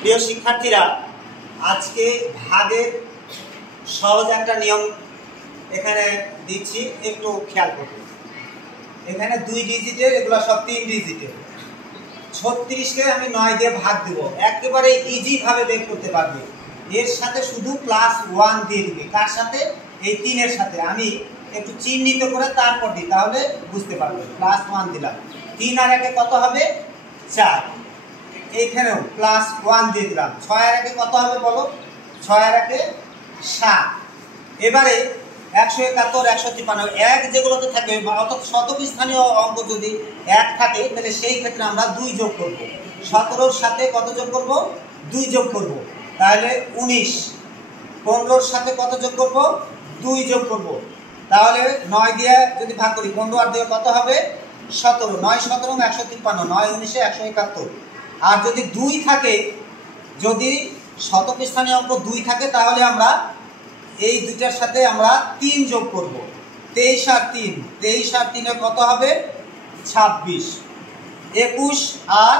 প্রিয় শিক্ষার্থীরা, আজকে ভাগের সহজ একটা নিয়ম এখানে দিচ্ছি, একটু খেয়াল করুন। এখানে 2 ডিজিটের, এগুলো সব 3 ডিজিটের। 36কে আমি 9 দিয়ে ভাগ দেব, একেবারে ইজি ভাবে বের করতে পারবে। এর সাথে শুধু +1 দিয়ে দিবে। কার সাথে? এই 3 এর সাথে। আমি একটু চিহ্নিত করে তারপর দিই, তাহলে বুঝতে পারবে। +1 দিলাম। 3 আর 1 কত হবে? 4। এইখানেও +1 দিয়ে দিলাম। 6 আর 1 কত হবে বলো? 6 আর 1 7। এবারে 171, 153 এক যেগুলোতে থাকে, অর্থাৎ শতক স্থানীয় অঙ্ক যদি 1 থাকে, তাহলে সেই ক্ষেত্রে আমরা 2 যোগ করব। 17-র সাথে কত যোগ করব? 2 যোগ করব। তাহলে 19। 15-র সাথে কত যোগ করব? 2 যোগ করব। তাহলে 9 দিয়ে যদি ভাগ করি, 15 আর 2 কত হবে? 17। 9 17 153, 9 19 171। আর যদি 2 থাকে, যদি শতক স্থানীয় অঙ্ক 2 থাকে, তাহলে আমরা এই দুইটার সাথে আমরা 3 যোগ করব। 23 আর 3, 23 আর 3 কত হবে? 26। 21 আর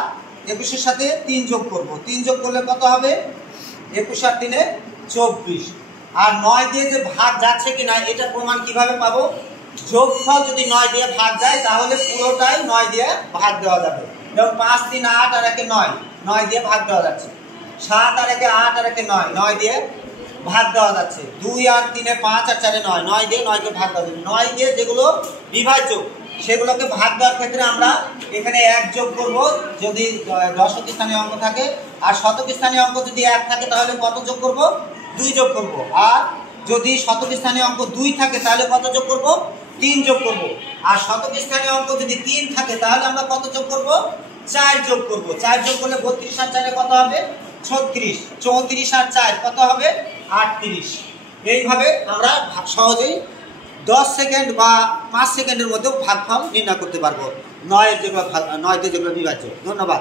21-এর সাথে 3 যোগ করব। 3 যোগ করলে কত হবে? 21 আর 3 24। আর 9 দিয়ে যে ভাগ যাচ্ছে কিনা এটা প্রমাণ কিভাবে পাবো? যোগফল যদি 9 দিয়ে ভাগ যায়, তাহলে পুরোটাই 9 দিয়ে ভাগ দেওয়া যাবে। যেমন 5 3 8 আর 1 9, 9 দিয়ে ভাগ দেওয়া যাচ্ছে। 7 আর 1 8 আর 1 9, 9 দিয়ে ভাগ দেওয়া যাচ্ছে। 2 আর 3 5 আর 4 9, 9 দিয়ে 9 কে ভাগ দেওয়া যাচ্ছে। 9 দিয়ে যেগুলো বিভাজ্য, সেগুলোকে ভাগ দেওয়ার ক্ষেত্রে আমরা এখানে 1 যোগ করব যদি দশক স্থানীয় অঙ্ক থাকে। আর শতক স্থানীয় অঙ্ক যদি 1 থাকে, তাহলে কত যোগ করব? 2 যোগ করব। আর যদি শতক স্থানীয় অঙ্ক 2 থাকে, তাহলে কত যোগ করব? 3 যোগ করব। আর শতক স্থানীয় অঙ্ক যদি 3 থাকে, তাহলে আমরা কত যোগ করব? 4 যোগ করব। 4 যোগ করলে 32 আর 4 কত হবে? 36। 34 আর 4 কত হবে? 38। এইভাবে আমরা সহজেই 10 সেকেন্ড বা 5 সেকেন্ডের মধ্যে ভাগফল নির্ণয় করতে পারবো। 9 যেগুলো 9 দিয়ে যেগুলো বিভাজ্য। ধন্যবাদ।